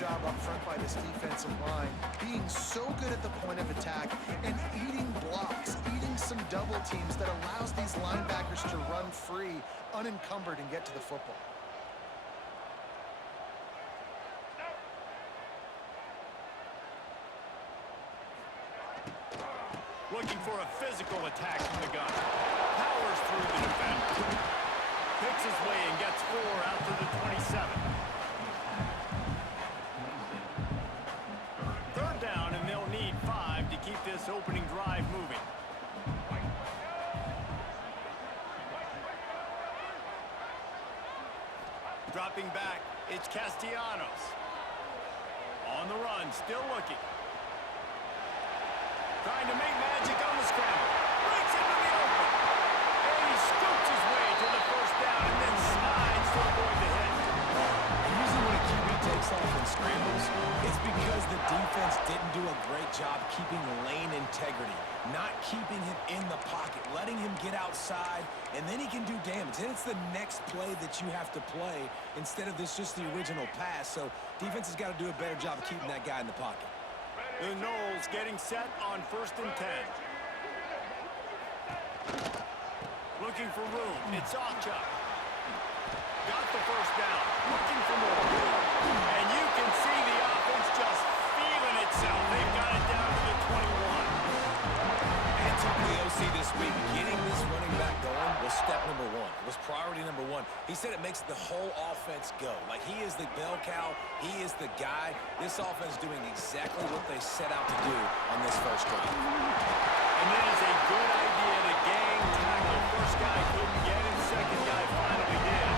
job up front by this defensive line, being so good at the point of attack and eating blocks, eating some double teams that allows these linebackers to run free, unencumbered, and get to the football. Looking for a physical attack from the gun. Powers through the defender. Picks his way and gets 4 out to the 27. Third down, and they'll need 5 to keep this opening drive moving. Dropping back, it's Castellanos. On the run, still looking. Trying to make magic on the scramble. Breaks into the open. And he scoops his way to the first down and then slides to avoid the hit. Usually when a QB takes off and scrambles, it's because the defense didn't do a great job keeping lane integrity, not keeping him in the pocket, letting him get outside, and then he can do damage. And it's the next play that you have to play instead of this just the original pass. So defense has got to do a better job of keeping that guy in the pocket. The Noles getting set on 1st and 10. Looking for room. It's Ocha. Got the first down. Looking for more. And you can see the offense just feeling itself. They've got it down to the 21. And talking to the OC this week, getting this running back going was step number 1. It was priority number 1. He said it makes the whole offense go. Like, he is the bell cow. He is the guy. This offense is doing exactly what they set out to do on this first drive. And it is a good idea to gang tackle. First guy couldn't get it. Second guy finally did.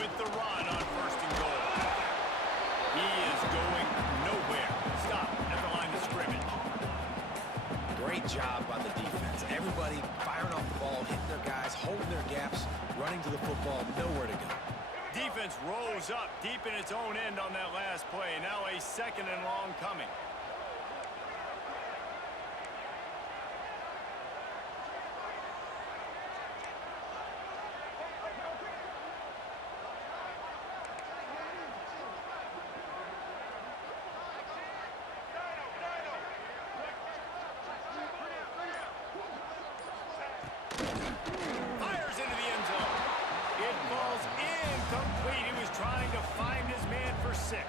With the run on 1st and goal. He is going nowhere. Stop at the line of scrimmage. Great job by the defense. Everybody firing off the ball, hitting their guys, holding their gaps, running to the football, nowhere to go. Defense rose up deep in its own end on that last play. Now a 2nd and long coming. Fires into the end zone. It falls incomplete. He was trying to find his man for 6.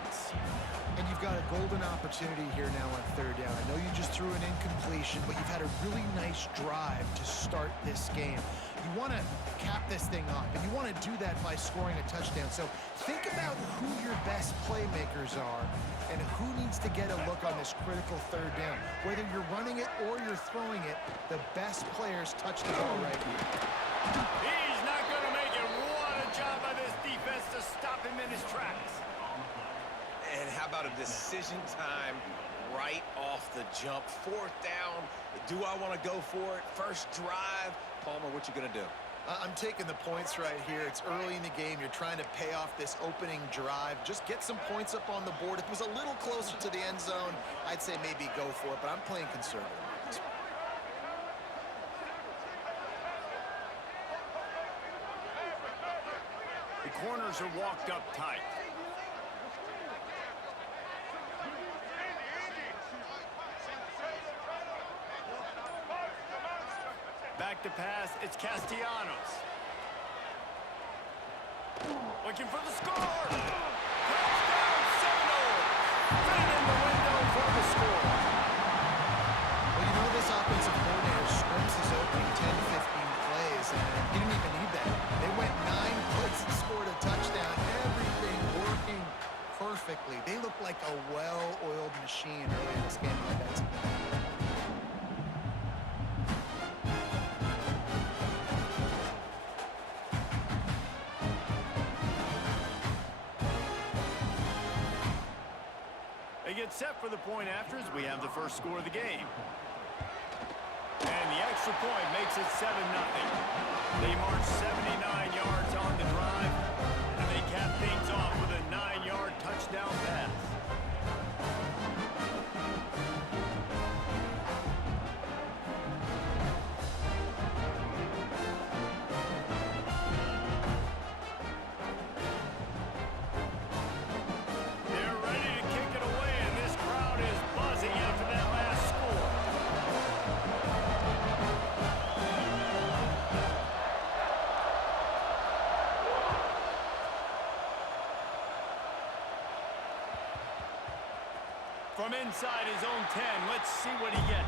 And you've got a golden opportunity here now on 3rd down. I know you just threw an incompletion, but you've had a really nice drive to start this game. You want to cap this thing off, and you want to do that by scoring a touchdown. So think about who your best playmakers are and who needs to get a look on this critical 3rd down. Whether you're running it or you're throwing it, the best players touch the ball right here. He's not going to make it. What a job by this defense to stop him in his tracks. And how about a decision time right off the jump? 4th down. Do I want to go for it? First drive. Palmer, what you going to do? I'm taking the points right here. It's early in the game. You're trying to pay off this opening drive. Just get some points up on the board. If it was a little closer to the end zone, I'd say maybe go for it, but I'm playing conservative. The corners are walked up tight. Back to pass, it's Castellanos. Looking for the score! Touchdown Seminoles! Right in the window for the score. Well, you know this offensive coordinator scripts his opening 10, 15 plays, and he didn't even need that. They went 9 plays and scored a touchdown. Everything working perfectly. They look like a well-oiled machine early in this game by that team. They get set for the point after as we have the first score of the game. And the extra point makes it 7-0. They march 79 yards on the drive, and they cap things off with a 9-yard touchdown pass. inside his own 10. Let's see what he gets.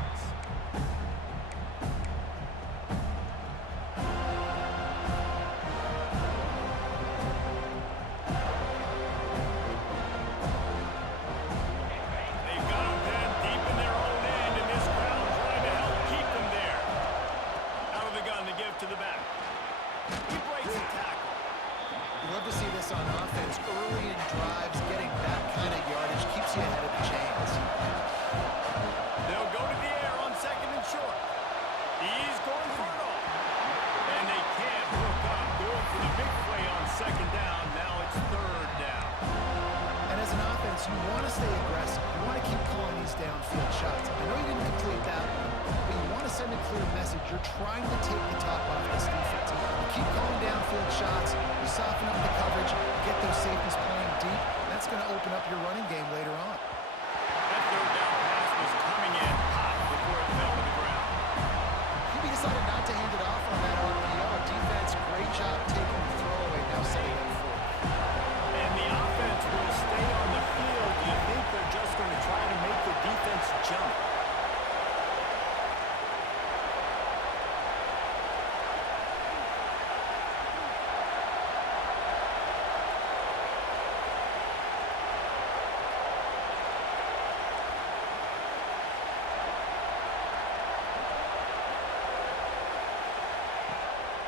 They've got him pinned deep in their own end, and this crowd trying to help keep them there. Out of the gun to give to the back. He breaks the tackle. You love to see this on offense. Early in drives, getting that kind of yardage keeps you ahead of the chains. They'll go to the air on second and short. He's going for it all. And they can't hook up. Going for the big play on second down. Now it's third down. And as an offense, you want to stay aggressive. You want to keep calling these downfield shots. I know you didn't complete that one, but you want to send a clear message. You're trying to take the top off this defense. You keep calling downfield shots. You soften up the coverage. You get those safeties playing deep. That's going to open up your running game later on. That third down pass was coming in hot before it fell to the ground. QB decided not to hand it off on that RPO. Defense, great job taking the throwaway. Now setting up for it. And the offense will stay on the field. Do you think they're just going to try to make the defense jump?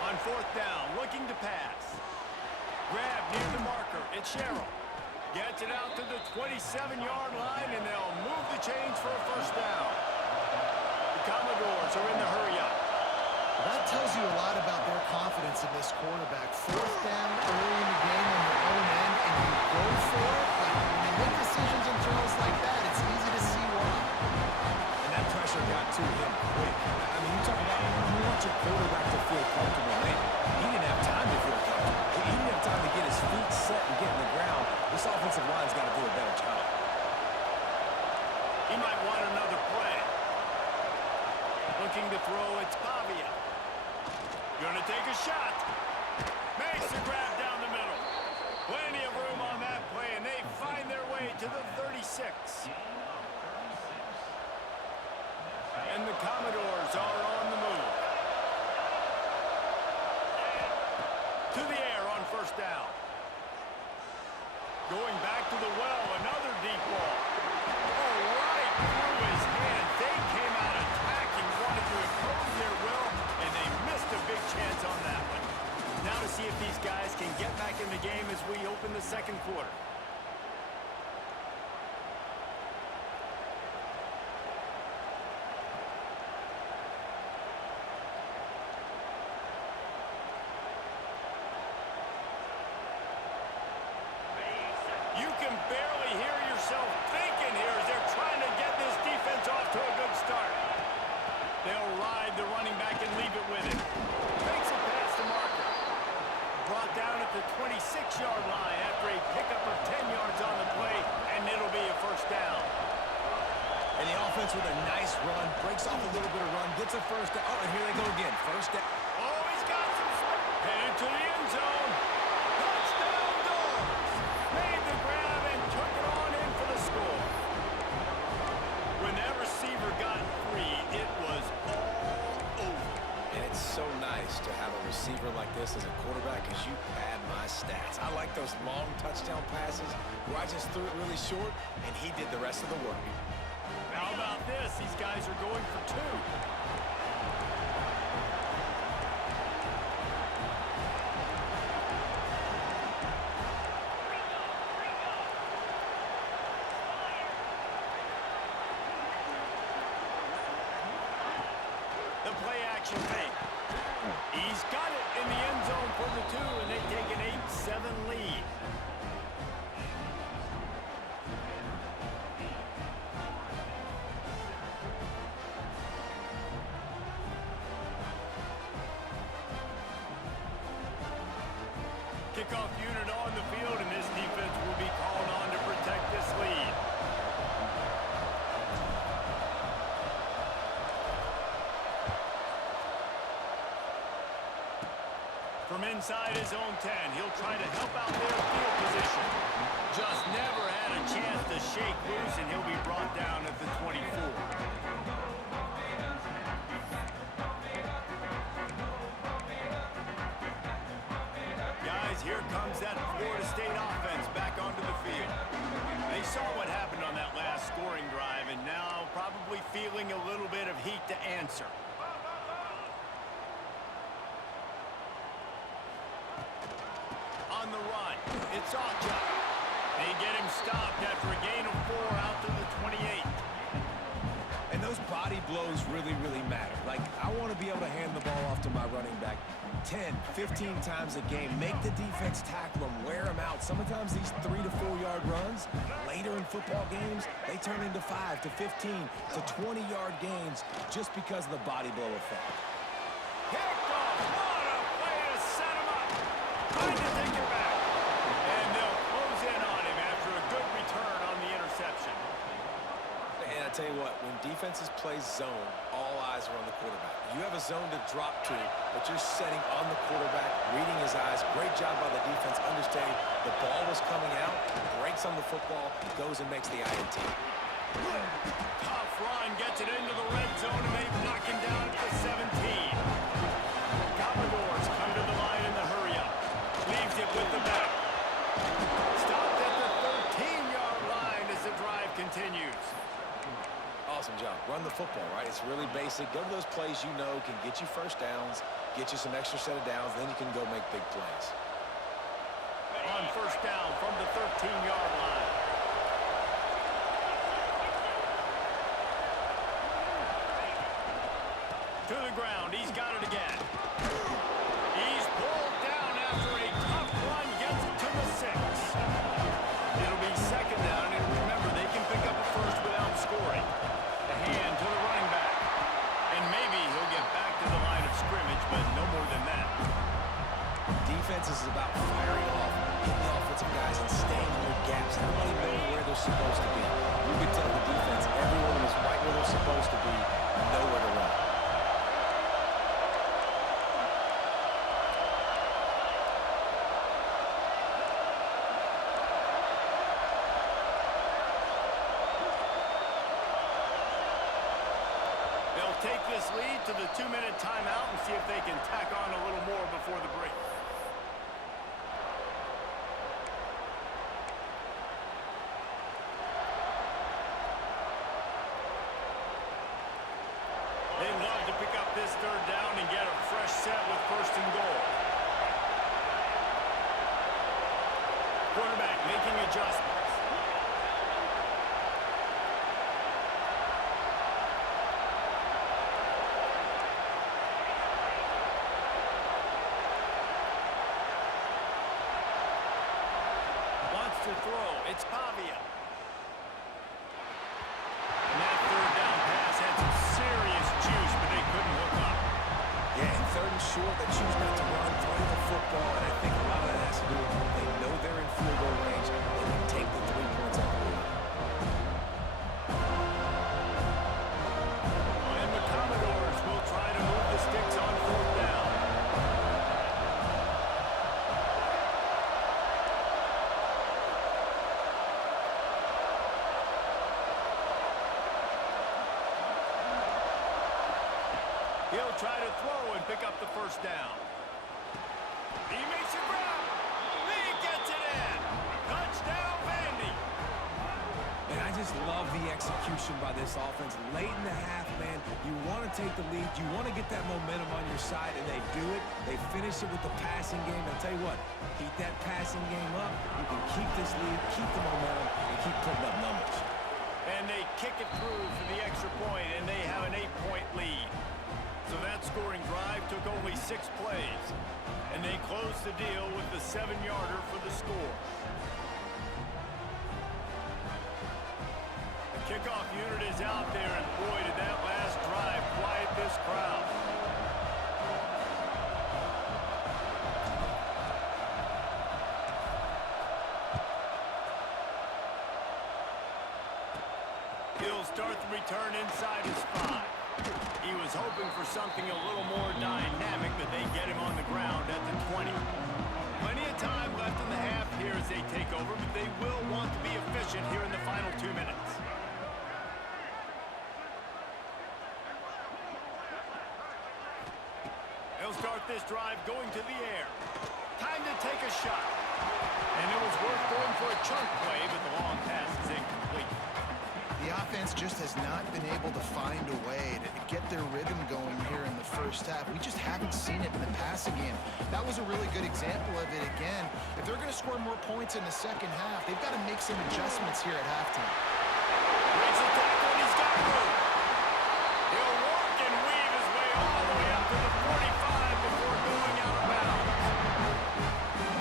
On fourth down, looking to pass. Grab near the marker. It's Sherrill. Gets it out to the 27-yard line, and they'll move the chains for a first down. The Commodores are in the hurry-up. That tells you a lot about their confidence in this quarterback. Fourth down early in the game on your own end, and you go for it. But when you make decisions and throws like that, it's easy to see why. And that pressure got to him quick. I mean, you talk about you want your quarterback to feel comfortable, man. He didn't have time to feel comfortable. He didn't have time to get his feet set and get in the ground. This offensive line's got to do a better job. He might want another play. Looking to throw, it's Pavia. Gonna take a shot. Makes the grab down the middle. Plenty of room on that play, and they find their way to the 36. And the Commodores are on the move. To the air on first down. Going back to the well, another deep ball. Oh, right through his hand. They came out attacking, wanted to impose their will, and they missed a big chance on that one. Now to see if these guys can get back in the game as we open the second quarter. You can barely hear yourself thinking here as they're trying to get this defense off to a good start. They'll ride the running back and leave it with him. Makes a pass to Marker. Brought down at the 26-yard line after a pickup of 10 yards on the play, and it'll be a first down. And the offense with a nice run, breaks off a little bit of run, gets a first down. Oh, and here they go again. First down. Oh, he's got some space. Headed to the end zone. Touchdown, Dogs. Made the grab and took it on in for the score. When that receiver got free, it was all over. And it's so nice to have a receiver like this as a quarterback as you pad my stats. I like those long touchdown passes where I just threw it really short and he did the rest of the work. How about this? These guys are going for two. The play action fake. He's got it in the end zone for the two, and they take an 8-7 lead. Kickoff unit on the field, and this defense will be called on to protect this lead. From inside his own 10, he'll try to help out their field position. Just never had a chance to shake loose, and he'll be brought down at the 24. Guys, here comes that Florida State offense back onto the field. They saw what happened on that last scoring drive, and now probably feeling a little bit of heat to answer. On the run, it's Acha. They get him stopped after a gain of 4 out to the 28. And those body blows really, really matter. Like, I want to be able to hand the ball off to my running back 10, 15 times a game. Make the defense tackle him, wear him out. Sometimes these 3 to 4 yard runs, later in football games, they turn into 5 to 15 to 20 yard gains just because of the body blow effect. Picked off. What a way to set him up. Trying to take it back. And they'll close in on him after a good return on the interception. And I tell you what, when defenses play zone, all eyes are on the quarterback. You have a zone to drop to, but you're setting on the quarterback, reading his eyes. Great job by the defense, understanding the ball was coming out, breaks on the football, goes and makes the INT. Tough run, gets it into the red zone, and they knock him down to the 17. Commodores come to the line in the hurry-up. Leaves it with the back. Stopped at the 13-yard line as the drive continues. Awesome job. Run the football, right? It's really basic. Go to those plays you know can get you first downs, get you some extra set of downs, then you can go make big plays. On first down from the 13-yard line. To the ground. He's got it again. He's pulled down after a tough run. Gets it to the 6. It'll be second down, and remember, they can pick up a first without scoring. The hand to the running back. And maybe he'll get back to the line of scrimmage, but no more than that. Defense is about firing off, hitting the offensive guys, and staying in their gaps. Everybody knows where they're supposed to be. You can tell the defense, everyone was right where they're supposed to be, nowhere to run. They'll take this lead to the 2-minute timeout and see if they can tack on a little more before the break. They'd love to pick up this third down and get a fresh set with first and goal. Quarterback making adjustments. Wants to throw. It's Pavia. And that third down pass had some serious juice, but they couldn't hook up. Yeah, and third and short, they choose not to run, throw the football, and I think a lot of that has to do with they know they're in field goal range. They can take the 3 points out of the board. And the Commodores will try to move the sticks on fourth down. He'll try to throw and pick up the first down. He makes a grab. He gets it in. Touchdown, Vandy. And I just love the execution by this offense. Late in the half, man, you want to take the lead. You want to get that momentum on your side, and they do it. They finish it with the passing game. I'll tell you what, keep that passing game up. You can keep this lead, keep the momentum, and keep putting up numbers. And they kick it through for the extra point, and they have an 8-point lead. So that scoring drive took only 6 plays, and they closed the deal with the 7-yarder for the score. The kickoff unit is out there, and boy, did that last drive quiet this crowd. He'll start the return inside his 5. He was hoping for something a little more dynamic, the that they get him on the ground at the 20. Plenty of time left in the half here as they take over, but they will want to be efficient here in the final 2 minutes. They'll start this drive going to the air. Time to take a shot. And it was worth going for a chunk play, but the long pass is incomplete. The offense just has not been able to find a way to get their rhythm going here in the first half. We just haven't seen it in the passing game. That was a really good example of it again. If they're going to score more points in the second half, they've got to make some adjustments here at halftime. Breaks a tackle and he's got room. He'll work and weave his way all the way up to the 45 before going out of bounds.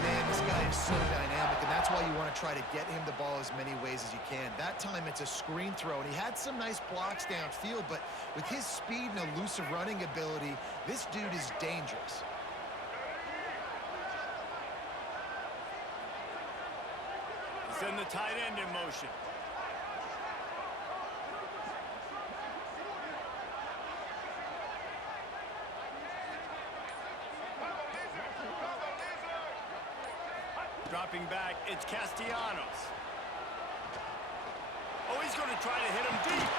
Man, this guy is so dynamic, and that's why you want to try to get him the ball as many ways as you can. That time it's a screen throw, and he had some nice blocks downfield, but with his speed and elusive running ability, this dude is dangerous. Send the tight end in motion. Dropping back, it's Castellanos. Oh, he's going to try to hit him deep.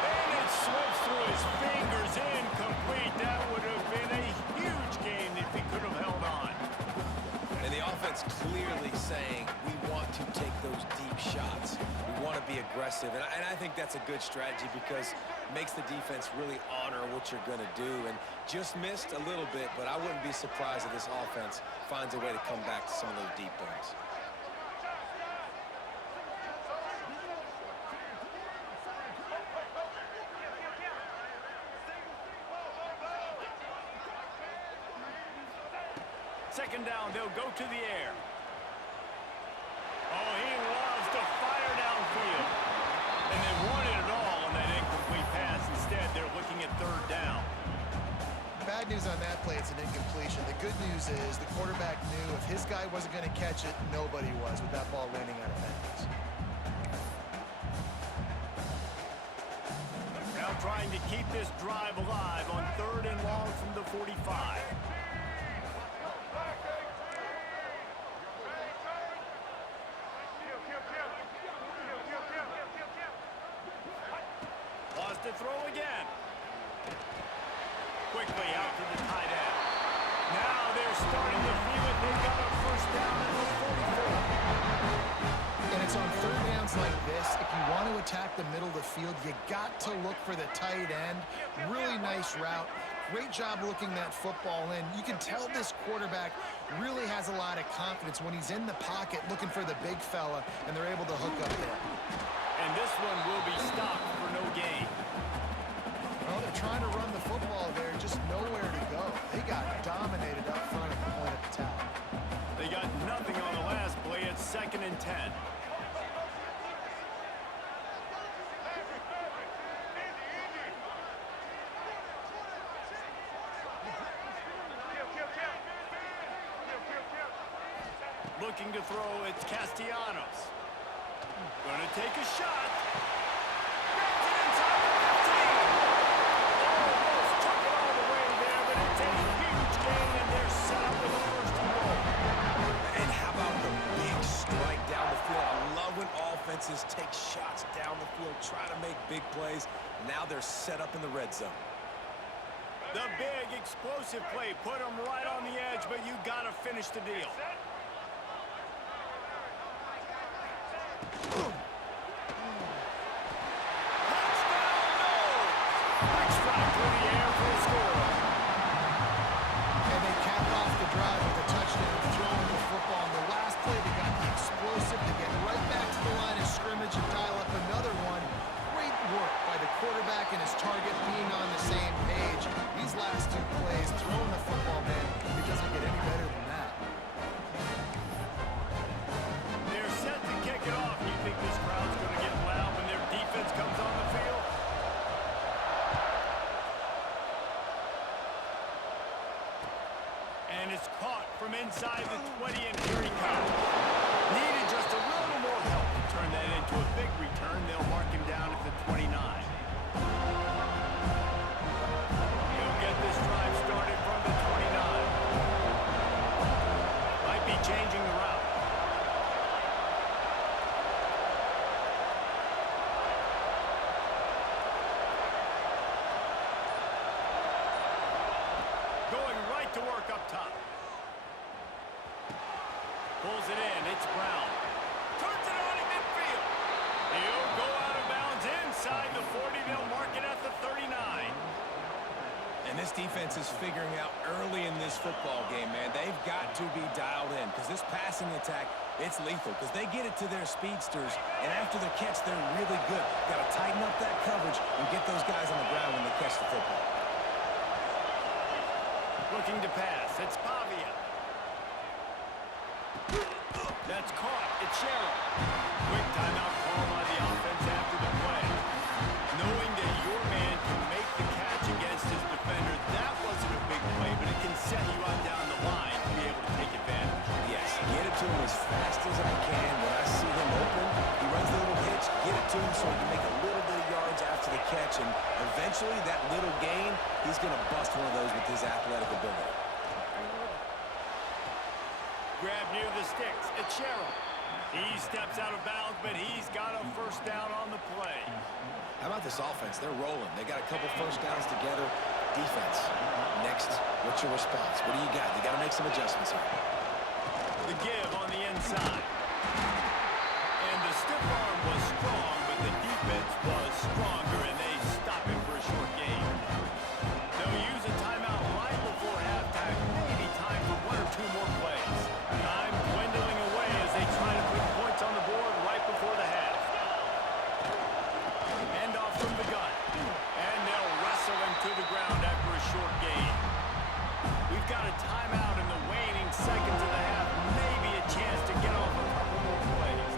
And it slips through his fingers, incomplete. That would have been a huge game if he could have held on. And the offense clearly saying, we want to take those deep shots. We want to be aggressive. And I think that's a good strategy because it makes the defense really honor what you're going to do. And just missed a little bit, but I wouldn't be surprised if this offense finds a way to come back to some of those deep ones. Second down, they'll go to the air. Oh, he loves to fire downfield. And they wanted it all on that incomplete pass. Instead, they're looking at third down. Bad news on that play, it's an incompletion. The good news is the quarterback knew if his guy wasn't going to catch it, nobody was with that ball landing out of bounds. Now trying to keep this drive alive on third and long from the 45. Lost to throw again. Quickly out to the tight end. Now they're starting to feel it. They've got a first down at the 44. And it's on third downs like this. If you want to attack the middle of the field, you got to look for the tight end. Really nice route. Great job looking that football in. You can tell this quarterback really has a lot of confidence when he's in the pocket looking for the big fella, and they're able to hook up there. And this one will be stopped for no gain. Well, they're trying to run the football there, just nowhere to go. They got dominated up front at the point of attack. They got nothing on the last play. It's 2nd and 10. Looking to throw, it's Castellanos. Gonna take a shot. Grabs it inside the 15. Almost took it all the way there, but it's a huge gain, and they're set up with a first and goal. And how about the big strike down the field? I love when offenses take shots down the field, try to make big plays. Now they're set up in the red zone. The big explosive play put them right on the edge, but you gotta finish the deal. And they cap off the drive with a touchdown, throwing the football. On the last play, they got the explosive to get right back to the line of scrimmage and dial up another one. Great work by the quarterback and his target being on the same page. These last two plays, throwing the football, man, it doesn't get any better than that. They're set to kick it off. You think this crowd's going to get loud when their defense comes on the field? And it's caught from inside the 20, and here he comes. Needed just a little more help to turn that into a big return. They'll mark him down at the 29. He'll get this drive started from the to work up top. Pulls it in. It's Brown. Turns it on in midfield. He'll go out of bounds inside the 40. They'll mark it at the 39. And this defense is figuring out early in this football game, man. They've got to be dialed in because this passing attack, it's lethal because they get it to their speedsters, and after the catch, they're really good. Got to tighten up that coverage and get those guys on the ground when they catch the football. Looking to pass. It's Pavia. That's caught. It's Sherrill. Quick timeout call by the offense after the play. Knowing that your man can make the catch against his defender, that wasn't a big play, but it can set you up down the line to be able to take advantage. Yes, get it to him as fast as I can. When I see him open, he runs the little hitch, get it to him so he can make a little bit of yards after the catch, and eventually that little gain, he's going to bust one of those with his athletic ability. Grab near the sticks. It's Sherrill. He steps out of bounds, but he's got a first down on the play. How about this offense? They're rolling. They got a couple first downs together. Defense. Next, what's your response? What do you got? You got to make some adjustments here. The give on the inside. And the stiff arm was strong, but the defense was stronger, and they stop it for a short gain. They'll use a timeout right before halftime, maybe time for one or two more plays. Time dwindling away as they try to put points on the board right before the half. Hand off from the gun. And they'll wrestle him to the ground after a short gain. We've got a timeout in the waning seconds of the half. Maybe a chance to get off a couple more plays.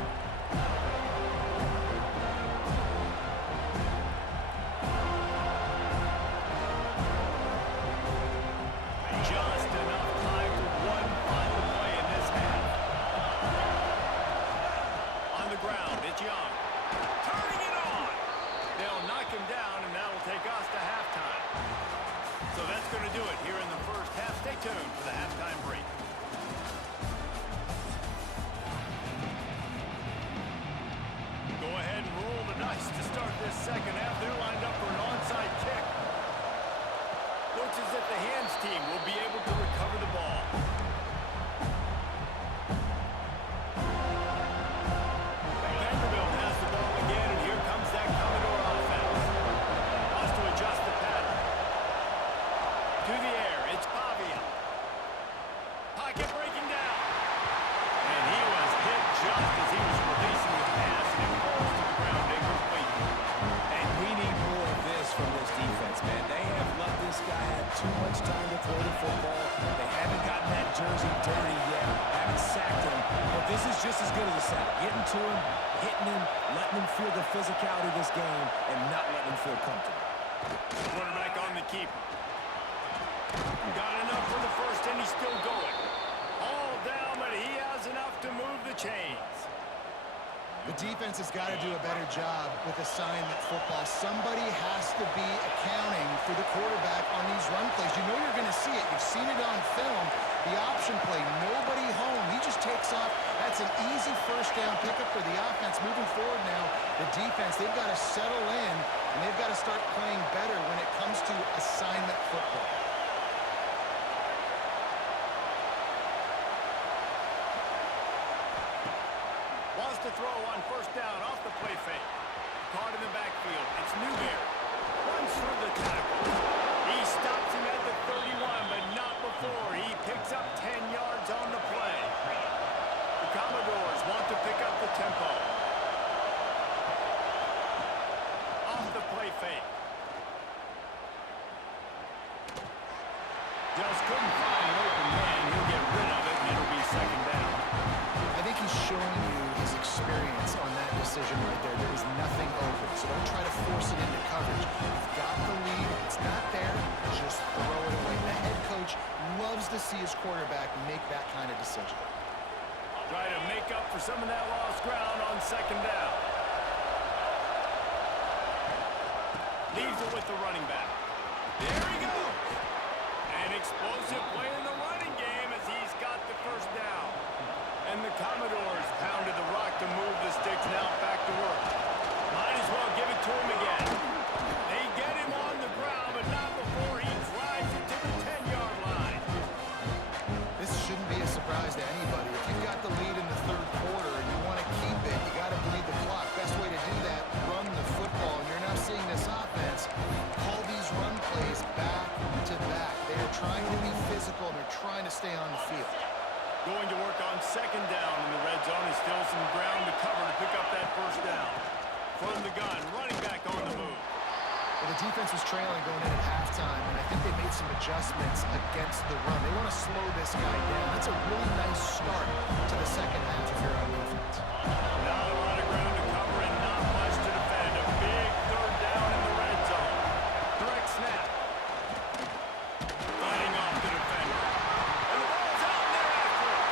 Just enough time for one final play in this half. On the ground, it's Young. Turning it on. They'll knock him down, and that'll take us to halftime. So that's going to do it here in the first half. Stay tuned for the halftime break. Go ahead and roll the dice to start this second half. They're lined up for an onside kick. Looks as if the hands team will be able to recover the ball. Vanderbilt has the ball again, and here comes that Commodore offense. Wants to adjust the pattern. To the air, it's Pavia. Pocket breaking down. And he was hit just as he was releasing the pass, and it falls to the ground incomplete. And we need more of this from this defense, man. They have let this guy have too much time to throw the football. They haven't gotten that jersey dirty yet. Haven't sacked him. But this is just as good as a sack. Getting to him, hitting him, letting him feel the physicality of this game, and not letting him feel comfortable. Quarterback on the keeper. Got enough for the first, and he's still going. All down, but he has enough to move the chains. The defense has got to do a better job with assignment football. Somebody has to be accounting for the quarterback on these run plays. You know you're going to see it. You've seen it on film. The option play, nobody home. He just takes off. That's an easy first down pickup for the offense. Moving forward now, the defense, they've got to settle in, and they've got to start playing better when it comes to assignment football. Wants to throw on first down off the play fake. Caught in the backfield. It's Newberry. Runs through the tackle. He stops him at the 31, but not before. He picks up 10 yards on the play. The Commodores want to pick up the tempo. Off the play fake. Just couldn't find an open man. He'll get rid of it, and it'll be second down. I think he's showing you his experience on that decision right there. There was nothing open, so don't try to force it into coverage. You've got the lead. It's not there. Just throw it away. The head coach loves to see his quarterback make that kind of decision. Try to make up for some of that lost ground on second down. Leaves it with the running back. There he goes. An explosive play in the running game as he's got the first down. And the Commodores pounded the rock to move the sticks. Now back to work. Might as well give it to him again. They get him on the ground, but not before he drives it to the 10-yard line. trying to be physical, and they're trying to stay on the field. Going to work on second down in the red zone. Is still some ground to cover to pick up that first down. From the gun, running back on the move. Well, the defense was trailing going in at halftime, and I think they made some adjustments against the run. They want to slow this guy down. That's a really nice start to the second half if you're on defense. Not a lot of ground to cover and not much to defend. A big third down in the red zone. Direct snap. Fighting off the defender. And the ball's out and they're after it.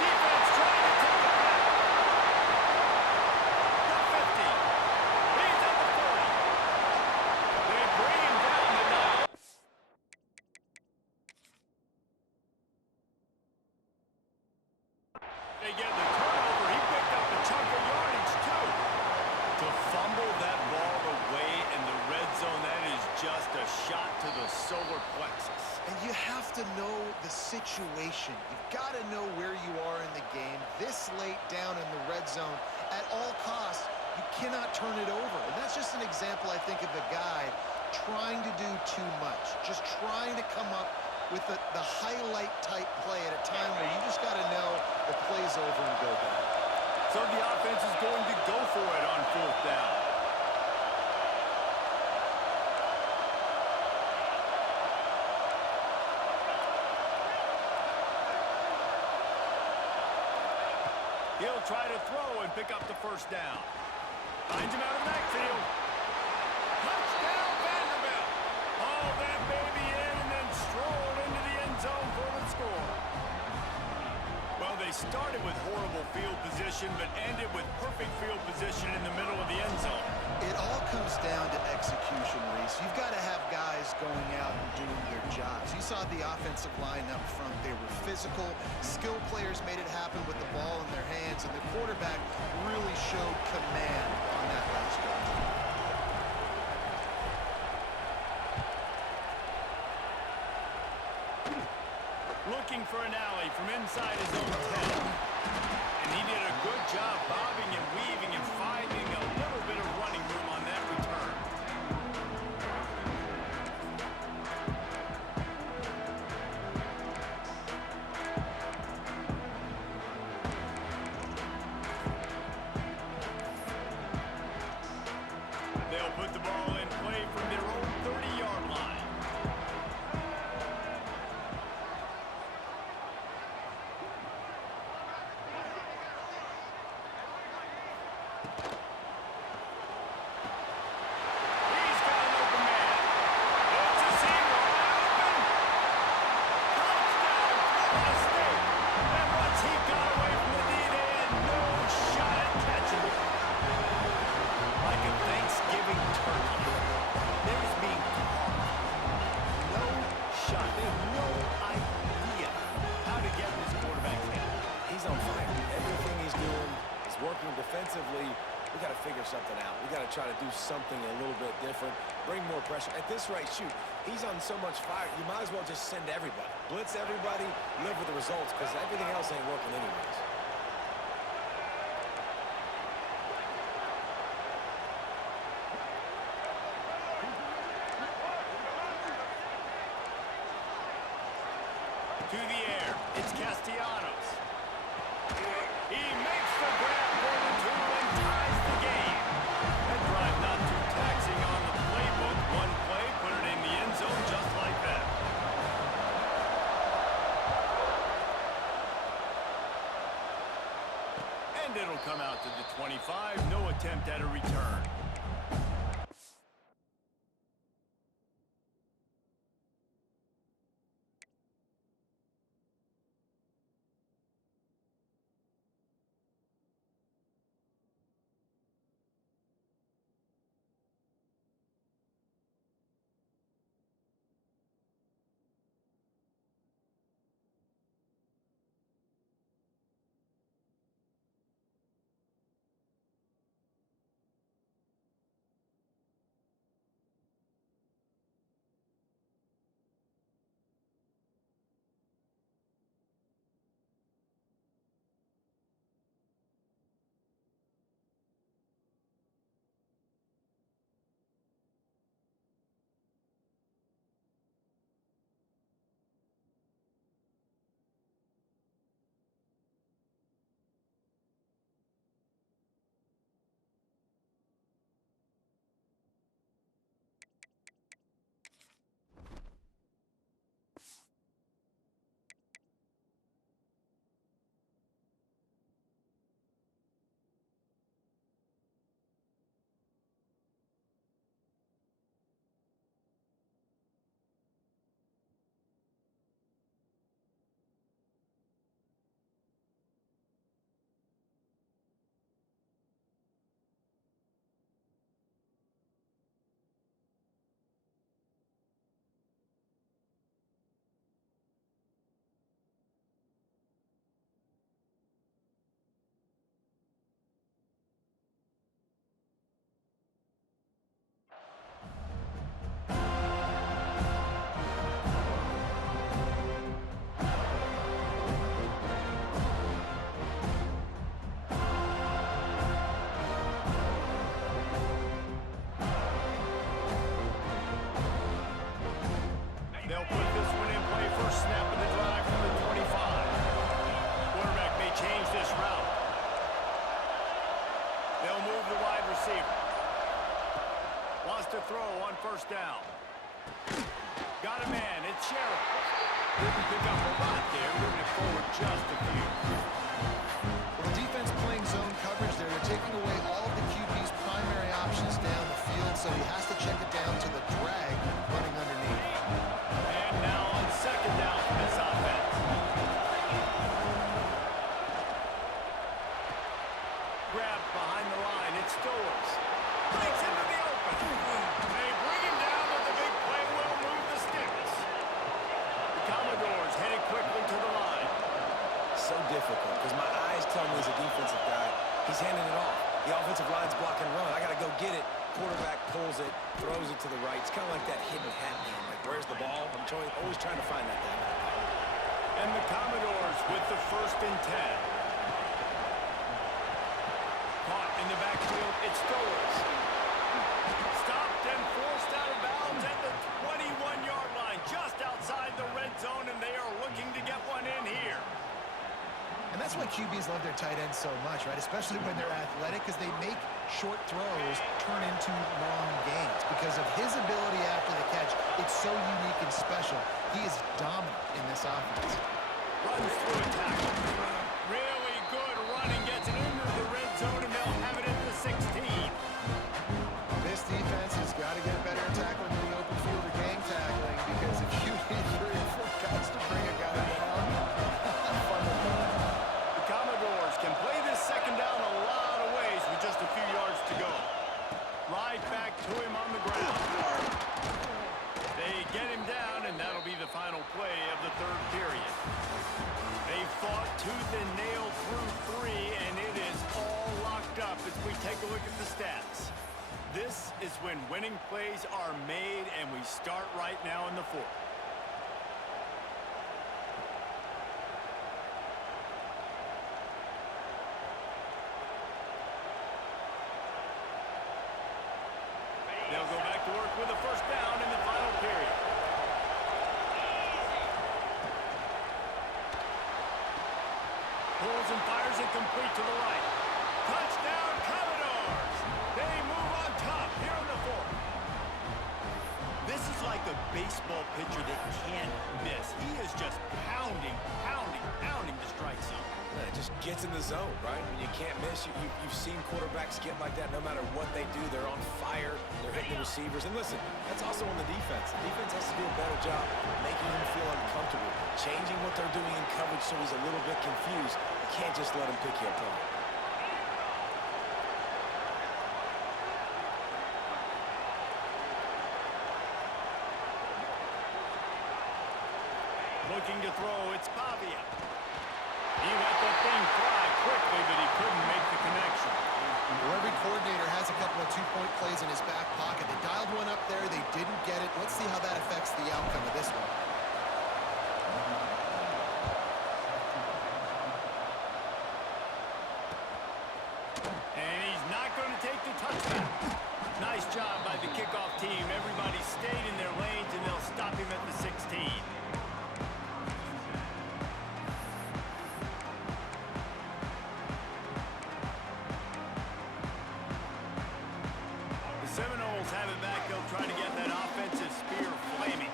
Defense trying to take it back. The 50. He's at the 40. They bring him down to 9. They get the turnover. He picked up a chunk of yardage, too. To fumble that ball away in the red zone, that is just a shot to the solar plexus. And you have to know the situation. You've got to know where you are in the game. This late down in the red zone, at all costs, you cannot turn it over. And that's just an example, I think, of a guy trying to do too much. Just trying to come up with the highlight-type play at a time where you just got to know the play's over and go back. So the offense is going to go for it on fourth down. He'll try to throw and pick up the first down. Finds him out of the backfield. Touchdown, Vanderbilt. Haul that baby in and then strolled into the end zone for the score. Well, they started with horrible field position, but ended with perfect field position in the middle of the end zone. It all comes down to execution, Reese. You've got to have guys going out and doing their jobs. You saw the offensive line up front. They were physical. Skilled players made it happen with the ball in their hands, and the quarterback really showed command on that last drive. Looking for an alley from inside his own 10. And he did a good job bobbing and weaving and finding a little bit of running room on that return. They'll put the ball in play from their own 30-yard line. He's got an open man. It's a seam wide open. Touchdown, Florida State. And once he got away from the D, they had no shot at catching him. Like a Thanksgiving turkey. They're being caught. No shot. They have no idea how to get this quarterback's hand. He's on fire. Everything he's doing is working defensively. We got to figure something out. We got to try to do something a little bit different, bring more pressure. At this rate, shoot, he's on so much fire, you might as well just send everybody. Blitz everybody, live with the results, because everything else ain't working anyways. To the air, it's Castellanos. He makes the grab for the two and ties the game. That drive not too taxing on the playbook. One play, put it in the end zone just like that. And it'll come out to the 25. No attempt at a return. Didn't pick up a lot there, moving it forward just a few. Well, the defense playing zone coverage there. They're taking away all of the QB's primary options down the field, so he has to check it down to the drag running underneath. And now on second down for this offense. Grab behind the line. It's Stowers. Breaks into the open. They bring him down, but the big play will move the sticks. The Commodores headed quickly to the line. So difficult because my eyes tell me as a defensive guy, he's handing it off. The offensive line's blocking run. I got to go get it. Quarterback pulls it, throws it to the right. It's kind of like that hidden hat game. Like, where's the ball? I'm always trying to find that thing. And the Commodores with the 1st and 10. Caught in the backfield, it's Stowers. Stopped and forced out of bounds at the 21-yard line, just outside the red zone, and they are looking to get one in here. And that's why QBs love their tight ends so much, right? Especially when they're athletic, because they make short throws turn into long gains. Because of his ability after the catch, it's so unique and special. He is dominant in this offense. Runs through a tackle. Really good running, gets it into the red zone, and they'll have it at the 16. This defense has got to get better at tackling in the open field or gang tackling, because if you need 3 or 4 guys to bring a guy down, fun to play. The Commodores can play this second down a lot of ways with just a few yards to go. Right back to him on the ground. They get him down, and that'll be the final play of the 3rd period. They fought tooth and nail through 3, and it is all locked up as we take a look at the stats. This is when winning plays are made, and we start right now in the 4th. They'll go back to work with a 1st down in the final period. Pulls and fires it complete to the right. Touchdown, Commodores! They move on top here in the 4th. This is like a baseball pitcher that can't miss. He is just pounding the strike zone. It just gets in the zone, right? When you can't miss, you've seen quarterbacks get like that no matter what they do. They're on fire. They're hitting the receivers. And listen, that's also on the defense. The defense has to do a better job making him feel uncomfortable, changing what they're doing in coverage so he's a little bit confused. You can't just let him pick you apart. Looking to throw, it's Pavia. He let the thing fly quickly, but he couldn't make the connection. Well, every coordinator has a couple of 2-point plays in his back pocket. They dialed one up there. They didn't get it. Let's see how that affects the outcome of this one. And he's not going to take the touchdown. Nice job by the kickoff team. Everybody stayed in their lanes, and they'll stop him at the 16. Seminoles have it back. They'll try to get that offensive spear flaming.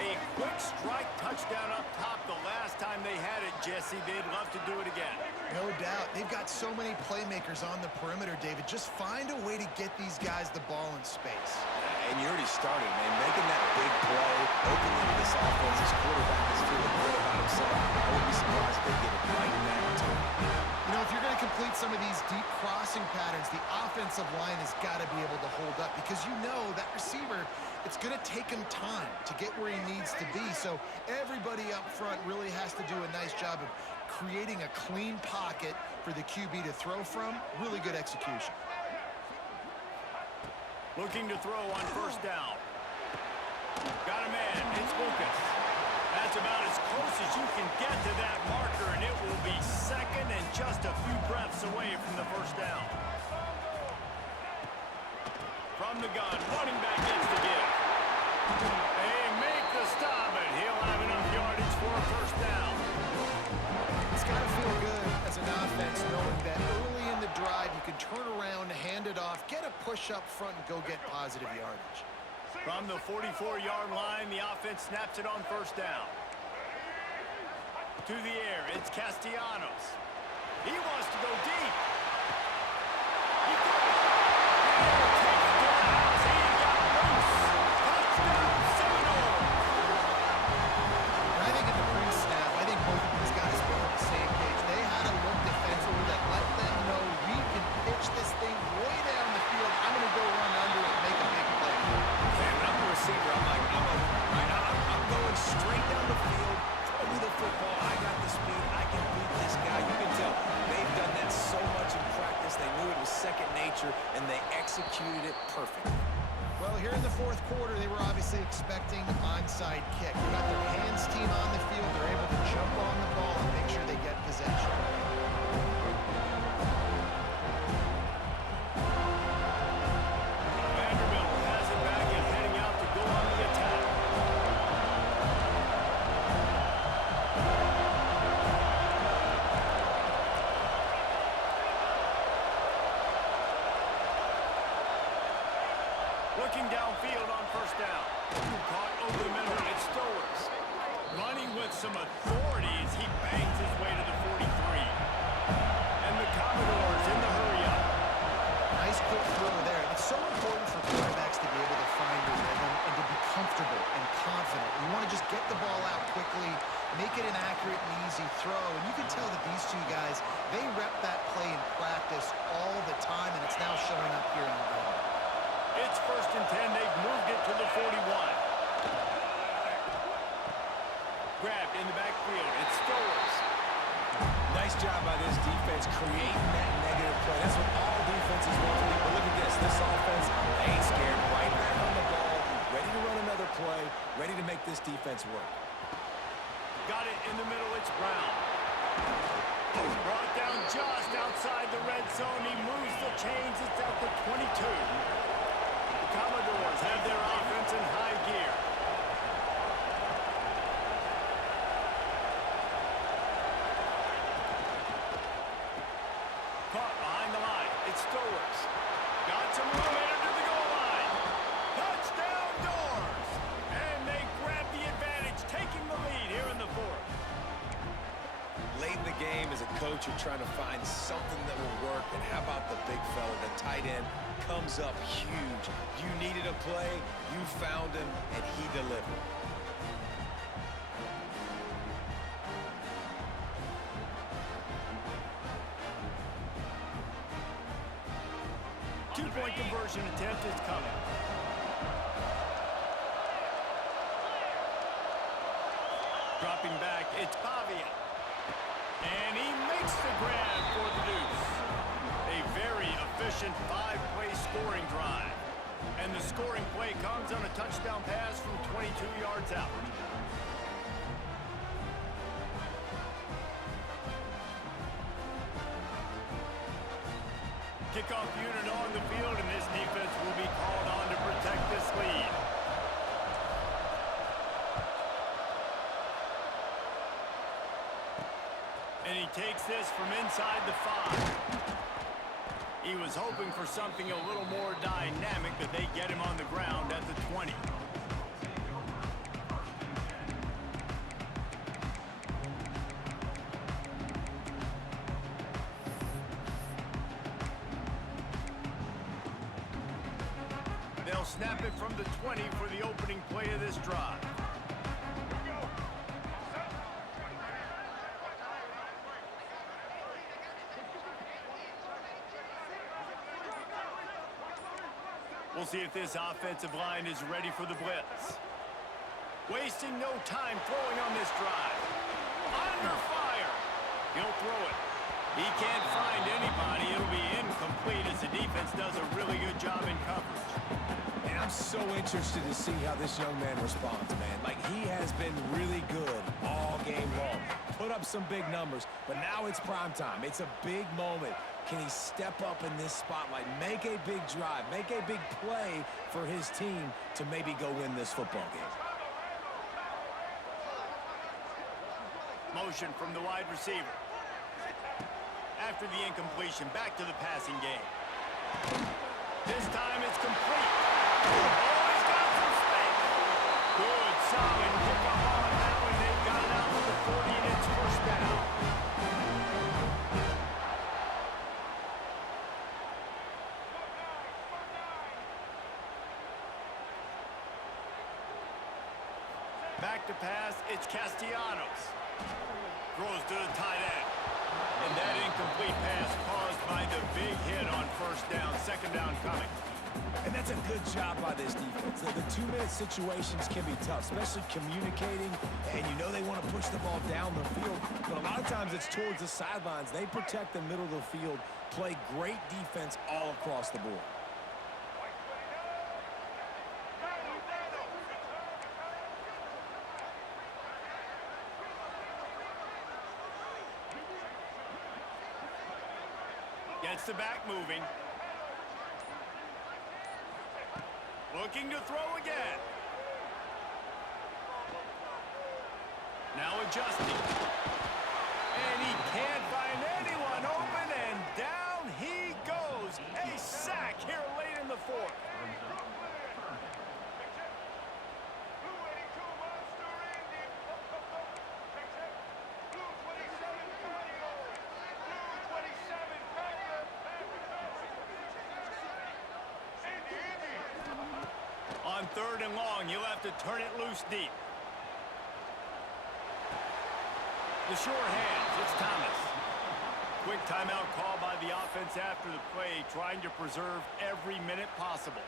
A quick strike touchdown up top the last time they had it, Jesse. They'd love to do it again. No doubt. They've got so many playmakers on the perimeter, David. Just find a way to get these guys the ball in space. And you already started, man. Making that big play, opening this offense, this quarterback is feeling good about himself. I wouldn't be surprised if they get it right back to him. You know, if you're going to complete some of these deep crossing patterns, the offensive line has got to be able to hold up, because you know that receiver, it's going to take him time to get where he needs to be. So everybody up front really has to do a nice job of creating a clean pocket for the QB to throw from. Really good execution. Looking to throw on 1st down. Got a man. It's Lucas. That's about as close as you can get to that marker, and it will be 2nd and just a few breaths away from the 1st down. From the gun, running back gets the give. They make the stop, and he'll have enough yardage for a 1st down. It's got to feel good as an offense knowing that early in the drive you can turn around, hand it off, get a push up front, and go get positive yardage. From the 44-yard line, the offense snaps it on 1st down. To the air, it's Castellanos. He wants to go deep. He got it. And take it to the house. He got loose. Touchdown, Seminoles. And I think at the pre-snap, I think both of these guys were on the same page. They had a look defensively that let them know we can pitch this thing way down the field. I'm going to go run under it and make a big play. Man, when I'm a receiver, I'm going straight down the field. Throw me the football. I got the speed. I can beat this guy. You can tell they've done that so much in practice. They knew it was second nature, and they executed it perfectly. Well, here in the fourth quarter, they were obviously expecting onside kick. They got their hands team on the field. They're able to jump on the ball and make sure they get possession. Vanderbilt has it back and heading out to go on the attack. Looking downfield on first down. Caught over the middle. It's Stowers. Running with some authority as he bangs his way to the 43. And the Commodores in the hurry-up. Nice quick throw there. It's so important for quarterbacks to be able to find their rhythm and to be comfortable and confident. You want to just get the ball out quickly, make it an accurate and easy throw. And you can tell that these two guys, they rep that play in practice all the time, and it's now showing up here in the game. It's 1st and 10. They've moved it to the 41. Grabbed in the backfield. It's Stowers. Nice job by this defense creating that negative play. That's what all defenses want to do. But look at this. This offense, they ain't scared. Right back on the ball, ready to run another play, ready to make this defense work. Got it in the middle. It's Brown. Brought down just outside the red zone. He moves the chains. It's at the 22. The Commodores have their offense in high gear. Caught behind the line. It's Stowers. Got some momentum to the goal line. Touchdown, Doors! And they grab the advantage, taking the lead here in the fourth. Late in the game, as a coach, you're trying to find something that will work. And how about the big fella, the tight end, comes up huge. You needed a play, you found him, and he delivered. Two-point conversion attempt is coming. Dropping back, it's Pavia. And he makes the grab for the deuce. A very efficient five-play scoring drive. And the scoring play comes on a touchdown pass from 22 yards out. Kickoff unit on the field, and this defense will be called on to protect this lead. And he takes this from inside the 5. He was hoping for something a little more dynamic, but they get him on the ground at the 20. They'll snap it from the 20 for the opening play of this drive. We'll see if this offensive line is ready for the blitz. Wasting no time throwing on this drive. Under fire. He'll throw it. He can't find anybody. It'll be incomplete as the defense does a really good job in coverage. And I'm so interested to see how this young man responds, man. Like, he has been really good all game long. Put up some big numbers, but now it's prime time. It's a big moment. Can he step up in this spotlight, make a big drive, make a big play for his team to maybe go win this football game? Motion from the wide receiver. After the incompletion, back to the passing game. This time it's complete. Oh, he's got some space. Good, solid kickoff on that one. They've got it out to the 40, and it's back to pass. It's Castellanos. Throws to the tight end. And that incomplete pass caused by the big hit on first down. Second down coming. And that's a good job by this defense. The two-minute situations can be tough, especially communicating, and you know they want to push the ball down the field, but a lot of times it's towards the sidelines. They protect the middle of the field, play great defense all across the board. Gets the back moving. Looking to throw again. Now adjusting. And he can't find anyone open, and down he goes. A sack here late in the fourth. On third and long, you'll have to turn it loose deep. The short hands, it's Thomas. Quick timeout call by the offense after the play, trying to preserve every minute possible.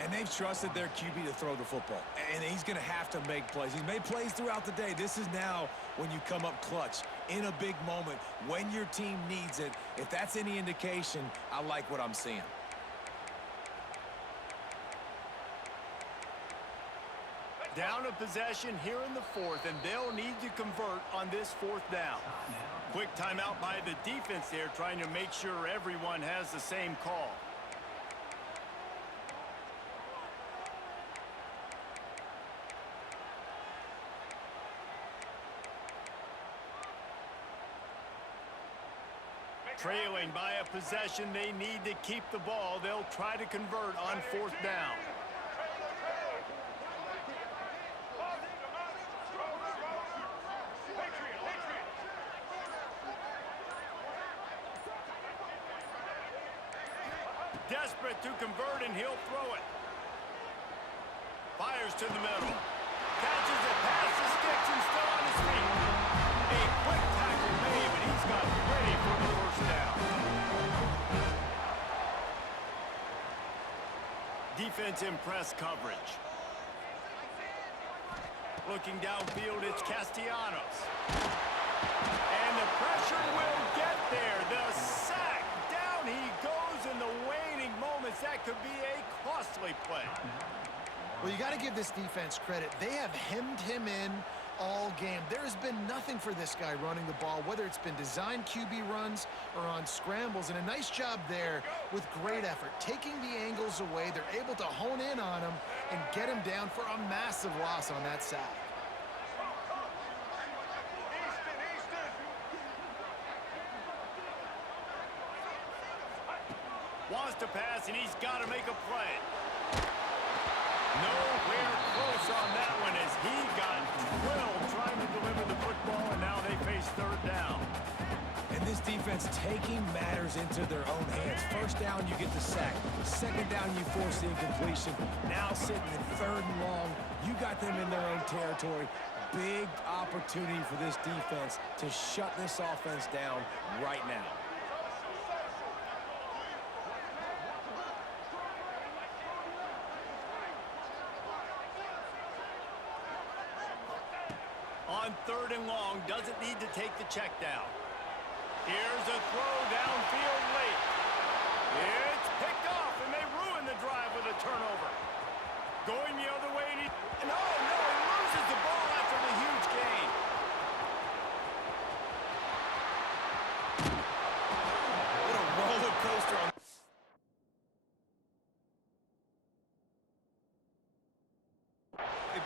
And they've trusted their QB to throw the football, and he's going to have to make plays. He's made plays throughout the day. This is now when you come up clutch in a big moment when your team needs it. If that's any indication, I like what I'm seeing. Down a possession here in the fourth, and they'll need to convert on this fourth down. Quick timeout by the defense there, trying to make sure everyone has the same call. Trailing by a possession, they need to keep the ball. They'll try to convert on fourth down. Desperate to convert, and he'll throw it. Fires to the middle. Catches it past the sticks and still on his feet. A quick tackle made, but he's got ready for the first down. Defense in press coverage. Looking downfield, it's Castellanos. And the pressure will get there. The sack. Down he goes in the waning moments. That could be a costly play. Well, you got to give this defense credit. They have hemmed him in all game. There has been nothing for this guy running the ball, whether it's been designed QB runs or on scrambles, and a nice job there with great effort. Taking the angles away, they're able to hone in on him and get him down for a massive loss on that sack. Wants to pass, and he's got to make a play. Nowhere close on that one as he got drilled trying to deliver the football, and now they face third down. And this defense taking matters into their own hands. First down, you get the sack. Second down, you force the incompletion. Now sitting in third and long, you got them in their own territory. Big opportunity for this defense to shut this offense down right now. On third and long, doesn't need to take the check down. Here's a throw downfield late. It's picked off, and they ruin the drive with a turnover. Going the other way, and oh no, he loses the ball after the huge gain. What a roller coaster on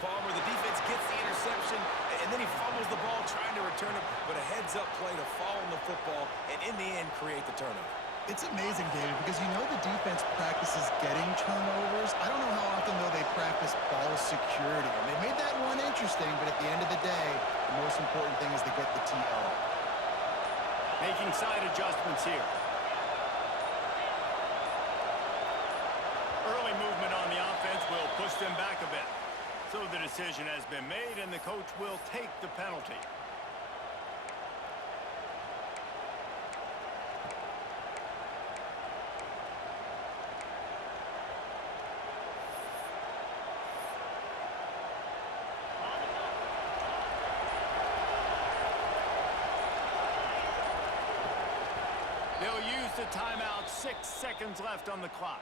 Palmer. The defense gets the interception, and then he fumbles the ball trying to return it, but a heads-up play to fall on the football and in the end create the turnover. It's amazing, David, because you know the defense practices getting turnovers. I don't know how often, though, they practice ball security. And they made that one interesting, but at the end of the day, the most important thing is to get the TO. Making side adjustments here. Early movement on the offense will push them back a bit. So the decision has been made, and the coach will take the penalty. They'll use the timeout. 6 seconds left on the clock.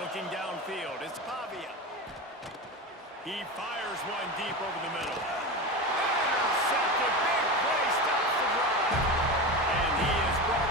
Looking downfield, it's Pavia. He fires one deep over the middle. Intercepted.